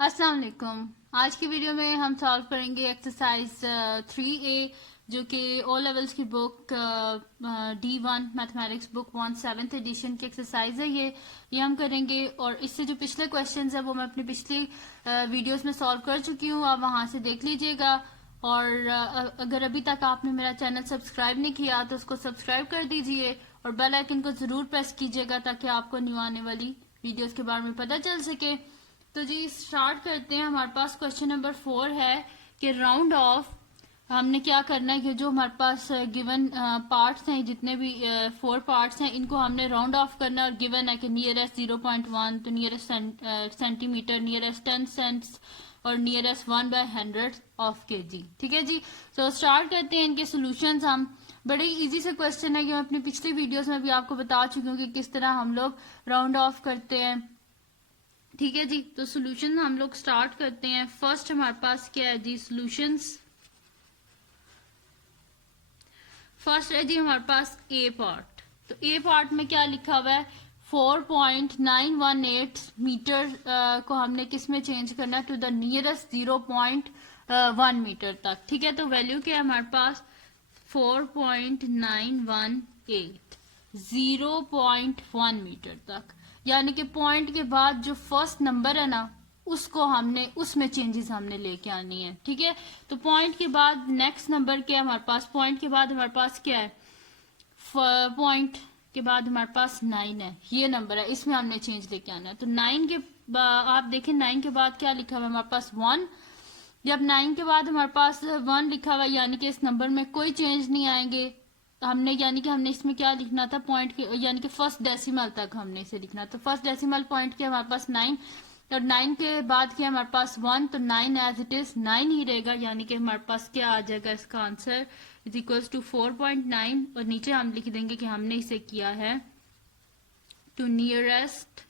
अस्सलाम वालेकुम। आज की वीडियो में हम सॉल्व करेंगे एक्सरसाइज 3A जो कि ओ लेवल्स की book D1 mathematics book 1 7th edition की एक्सरसाइज है। ये हम करेंगे और इससे जो पिछले क्वेश्चंस है वो मैं अपनी पिछली वीडियोस में सॉल्व कर चुकी हूँ, आप वहां से देख लीजिएगा। और अगर अभी तक आपने मेरा चैनल सब्सक्राइब नहीं किया तो उसको सब्सक्राइब कर दीजिए और बेल आइकन को जरूर प्रेस कीजिएगा ताकि आपको न्यू आने वाली वीडियोस के बारे में पता चल सके। तो जी स्टार्ट करते हैं। हमारे पास क्वेश्चन नंबर 4 है कि राउंड ऑफ हमने क्या करना है कि जो हमारे पास गिवन पार्ट्स हैं, जितने भी 4 पार्ट्स हैं, इनको हमने राउंड ऑफ करना है और गिवन है कि नियरेस्ट 0.1 तो नियरेस्ट सेंटीमीटर, नियरेस्ट 10 सेंट्स और नियरेस्ट 1/100 ऑफ केजी। ठीक है जी। तो स्टार्ट करते हैं इनके सॉल्यूशंस। हम बड़े इजी से क्वेश्चन है कि मैं अपनी पिछली वीडियोस में भी आपको बता चुकी हूँ कि किस तरह हम लोग राउंड ऑफ करते हैं। ठीक है जी। तो सॉल्यूशन हम लोग स्टार्ट करते हैं। फर्स्ट हमारे पास क्या है जी, सॉल्यूशंस। फर्स्ट है जी हमारे पास ए पार्ट। तो ए पार्ट में क्या लिखा हुआ है, 4.918 मीटर को हमने किस में चेंज करना है, टू द नियरेस्ट 0.1 मीटर तक। ठीक है। तो वैल्यू क्या है हमारे पास, 4.918 0.1 मीटर तक, यानी कि पॉइंट के बाद जो फर्स्ट नंबर है ना उसको हमने उसमें चेंजेस हमने लेके आनी है। ठीक है। तो पॉइंट के बाद नेक्स्ट नंबर क्या है हमारे पास, पॉइंट के बाद हमारे पास क्या है, पॉइंट के बाद हमारे पास 9 है, ये नंबर है, इसमें हमने चेंज लेके आना है। तो 9 के आप देखें 9 के बाद क्या लिखा हुआ है हमारे पास 1। जब 9 के बाद हमारे पास 1 लिखा हुआ है यानी कि इस नंबर में कोई चेंज नहीं आएंगे। हमने यानी कि हमने इसमें क्या लिखना था, पॉइंट के यानी कि फर्स्ट डेसिमल तक हमने इसे लिखना। तो फर्स्ट डेसिमल पॉइंट के हमारे पास 9 और 9 के बाद क्या हमारे पास 1, तो 9 एज इट इज 9 ही रहेगा, यानी कि हमारे पास क्या आ जाएगा, इसका आंसर इज इक्वल्स टू 4.9 और नीचे हम लिख देंगे कि हमने इसे किया है टू नियरेस्ट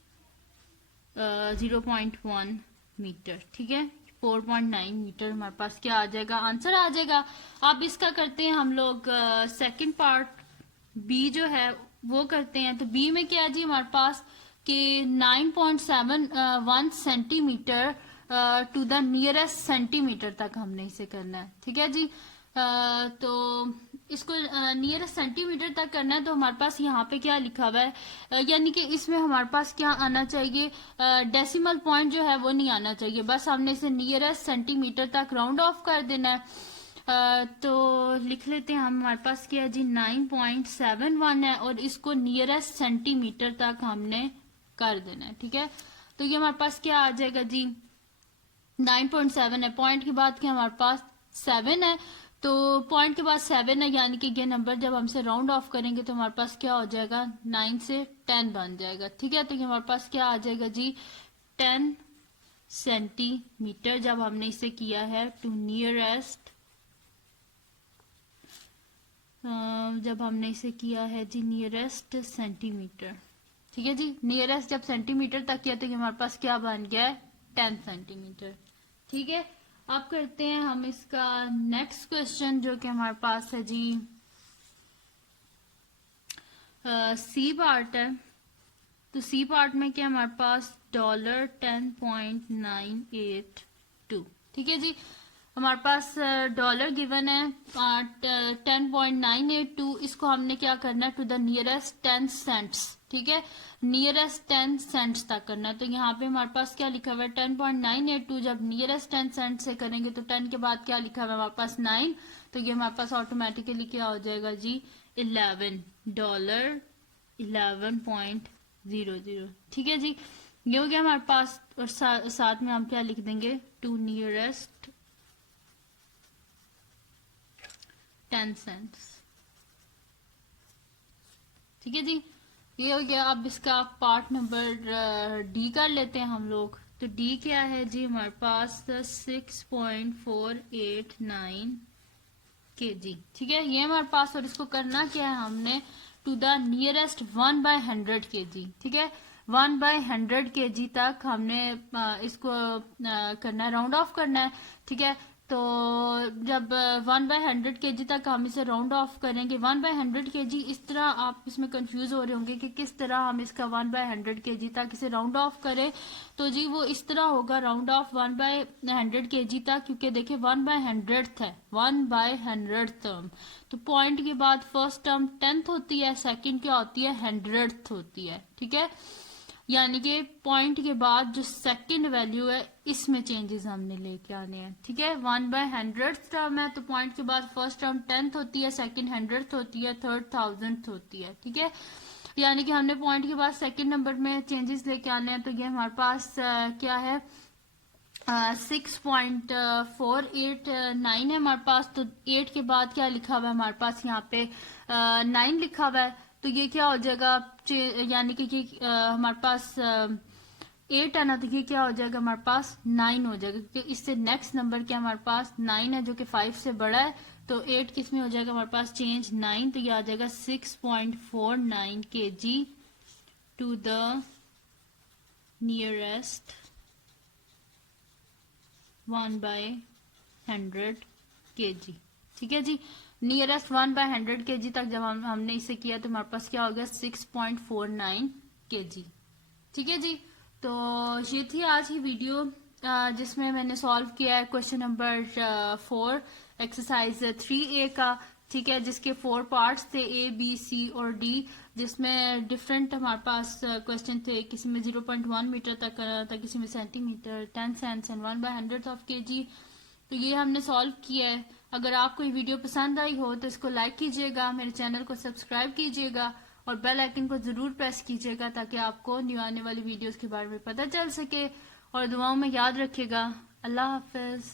0.1 मीटर। ठीक है। 4.9 मीटर हमारे पास क्या आ जाएगा, आंसर आ जाएगा। अब इसका करते हैं हम लोग सेकंड पार्ट, बी जो है वो करते हैं। तो बी में क्या है जी हमारे पास कि 9.71 centimetre to the nearest centimetre तक हमने इसे करना है। ठीक है जी। तो इसको नियरेस्ट सेंटीमीटर तक करना है। तो हमारे पास यहाँ पे क्या लिखा हुआ है, यानी कि इसमें हमारे पास क्या आना चाहिए, डेसिमल पॉइंट जो है वो नहीं आना चाहिए, बस हमने इसे नियरेस्ट सेंटीमीटर तक राउंड ऑफ कर देना है। तो लिख लेते हैं हम, हमारे पास क्या है जी 9.71 है और इसको नियरेस्ट सेंटीमीटर तक हमने कर देना है। ठीक है। तो ये हमारे पास क्या आ जाएगा जी, 9.7 है, पॉइंट के बाद क्या हमारे पास 7 है, तो पॉइंट के बाद 7 है, यानी कि ये नंबर जब हमसे राउंड ऑफ करेंगे तो हमारे पास क्या हो जाएगा, 9 से 10 बन जाएगा। ठीक है। तो ये हमारे पास क्या आ जाएगा जी 10 सेंटीमीटर जब हमने इसे किया है टू नियरेस्ट, जब हमने इसे किया है जी नियरेस्ट सेंटीमीटर। ठीक है जी। नियरेस्ट जब सेंटीमीटर तक किया तो ये हमारे पास क्या बन गया है 10 सेंटीमीटर। ठीक है। अब करते हैं हम इसका नेक्स्ट क्वेश्चन जो कि हमारे पास है जी सी पार्ट है। तो सी पार्ट में क्या हमारे पास $10.982। ठीक है जी। हमारे पास डॉलर गिवन है 10.982, इसको हमने क्या करना है टू द नियरेस्ट 10 सेंट्स। ठीक है। नियरेस्ट 10 सेंट्स तक करना है। तो यहाँ पे हमारे पास क्या लिखा हुआ है 10.982, जब नियरेस्ट 10 सेंट से करेंगे तो 10 के बाद क्या लिखा हुआ है हमारे पास 9, तो ये हमारे पास ऑटोमेटिकली क्या हो जाएगा जी $11.00। ठीक है जी। ये हो गया हमारे पास और साथ में हम क्या लिख देंगे टू नियरेस्ट 10 सेंट्स। ठीक है जी। ये हो गया। अब इसका पार्ट नंबर डी कर लेते हैं हम लोग। तो डी क्या है जी हमारे पास 6.489 kg। ठीक है। ये हमारे पास, और इसको करना क्या है हमने टू द नियरेस्ट 1/100 kg। ठीक है। 1/100 kg तक हमने इसको करना है, राउंड ऑफ करना है। ठीक है। तो जब 1/100 kg तक हम इसे राउंड ऑफ करेंगे, 1/100 kg इस तरह आप इसमें कंफ्यूज हो रहे होंगे कि किस तरह हम इसका 1/100 kg तक इसे राउंड ऑफ करें। तो जी वो इस तरह होगा राउंड ऑफ 1/100 kg तक, क्योंकि देखिए 1/100th है, 1/100th टर्म। तो पॉइंट के बाद फर्स्ट टर्म 10th होती है, सेकंड क्या होती है 100th होती है, ठीक है। यानी कि पॉइंट के बाद जो सेकंड वैल्यू है इसमें चेंजेस हमने लेके आने हैं, ठीक है। 1/100th टर्म है तो पॉइंट के बाद फर्स्ट टर्म 10th होती है, सेकंड 100th होती है, थर्ड 1000th होती है, ठीक है। यानी कि हमने पॉइंट के बाद सेकंड नंबर में चेंजेस लेके आने हैं। तो ये हमारे पास क्या है 6.489 है हमारे पास। तो 8 के बाद क्या लिखा हुआ है हमारे पास यहाँ पे 9 लिखा हुआ है। तो ये क्या हो जाएगा, यानी कि ये हमारे पास 8 है ना, तो ये क्या हो जाएगा हमारे पास 9 हो जाएगा, क्योंकि इससे नेक्स्ट नंबर क्या हमारे पास 9 है जो कि 5 से बड़ा है। तो 8 किस में हो जाएगा हमारे पास चेंज 9, तो ये आ जाएगा 6.49 kg to the nearest 1/100 kg, ठीक है जी। नियरेस्ट 1/100 kg तक जब हमने इसे किया तो हमारे पास क्या हो गया 6.49 kg, ठीक है जी। तो ये थी आज की वीडियो जिसमें मैंने सॉल्व किया है क्वेश्चन नंबर 4 एक्सरसाइज 3A का, ठीक है, जिसके 4 पार्ट्स थे A, B, C और D, जिसमें डिफरेंट हमारे पास क्वेश्चन थे। किसी में 0.1 मीटर तक करना था, किसी में centimetre, 10 cents and 1/100th of kg। तो ये हमने सॉल्व किया है। अगर आपको ये वीडियो पसंद आई हो तो इसको लाइक कीजिएगा, मेरे चैनल को सब्सक्राइब कीजिएगा और बेल आइकन को जरूर प्रेस कीजिएगा ताकि आपको न्यू आने वाली वीडियोस के बारे में पता चल सके। और दुआओं में याद रखिएगा। अल्लाह हाफिज।